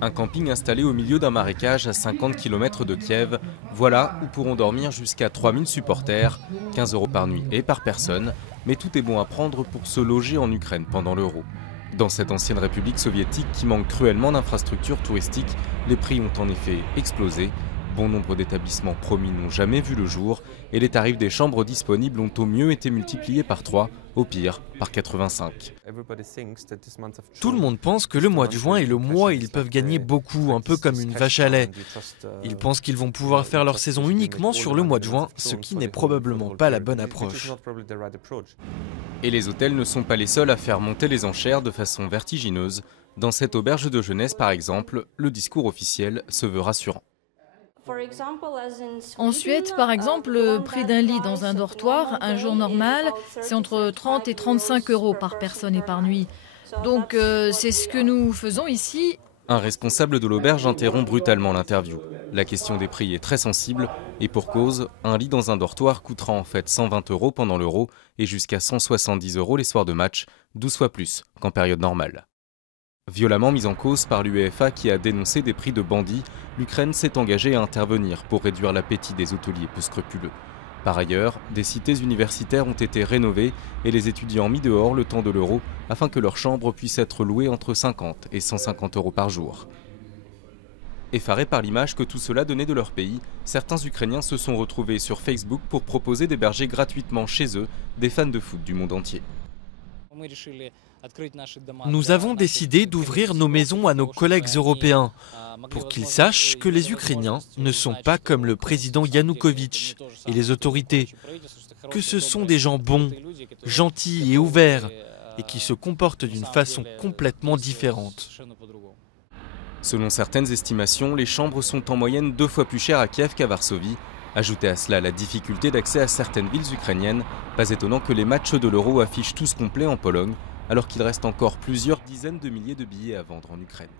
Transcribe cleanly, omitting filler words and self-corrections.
Un camping installé au milieu d'un marécage à 50 km de Kiev, voilà où pourront dormir jusqu'à 3000 supporters, 15 € par nuit et par personne, mais tout est bon à prendre pour se loger en Ukraine pendant l'Euro. Dans cette ancienne république soviétique qui manque cruellement d'infrastructures touristiques, les prix ont en effet explosé. Bon nombre d'établissements promis n'ont jamais vu le jour et les tarifs des chambres disponibles ont au mieux été multipliés par 3, au pire par 85. Tout le monde pense que le mois de juin est le mois où ils peuvent gagner beaucoup, un peu comme une vache à lait. Ils pensent qu'ils vont pouvoir faire leur saison uniquement sur le mois de juin, ce qui n'est probablement pas la bonne approche. Et les hôtels ne sont pas les seuls à faire monter les enchères de façon vertigineuse. Dans cette auberge de jeunesse par exemple, le discours officiel se veut rassurant. En Suède, par exemple, le prix d'un lit dans un dortoir, un jour normal, c'est entre 30 et 35 € par personne et par nuit. Donc c'est ce que nous faisons ici. Un responsable de l'auberge interrompt brutalement l'interview. La question des prix est très sensible et pour cause, un lit dans un dortoir coûtera en fait 120 € pendant l'Euro et jusqu'à 170 € les soirs de match, 12 fois plus qu'en période normale. Violemment mise en cause par l'UEFA qui a dénoncé des prix de bandits, l'Ukraine s'est engagée à intervenir pour réduire l'appétit des hôteliers peu scrupuleux. Par ailleurs, des cités universitaires ont été rénovées et les étudiants mis dehors le temps de l'Euro afin que leurs chambres puissent être louées entre 50 et 150 € par jour. Effarés par l'image que tout cela donnait de leur pays, certains Ukrainiens se sont retrouvés sur Facebook pour proposer d'héberger gratuitement chez eux des fans de foot du monde entier. Nous avons décidé d'ouvrir nos maisons à nos collègues européens pour qu'ils sachent que les Ukrainiens ne sont pas comme le président Yanukovych et les autorités, que ce sont des gens bons, gentils et ouverts et qui se comportent d'une façon complètement différente. Selon certaines estimations, les chambres sont en moyenne 2 fois plus chères à Kiev qu'à Varsovie. Ajoutez à cela la difficulté d'accès à certaines villes ukrainiennes, pas étonnant que les matchs de l'Euro affichent tous complets en Pologne, alors qu'il reste encore plusieurs dizaines de milliers de billets à vendre en Ukraine.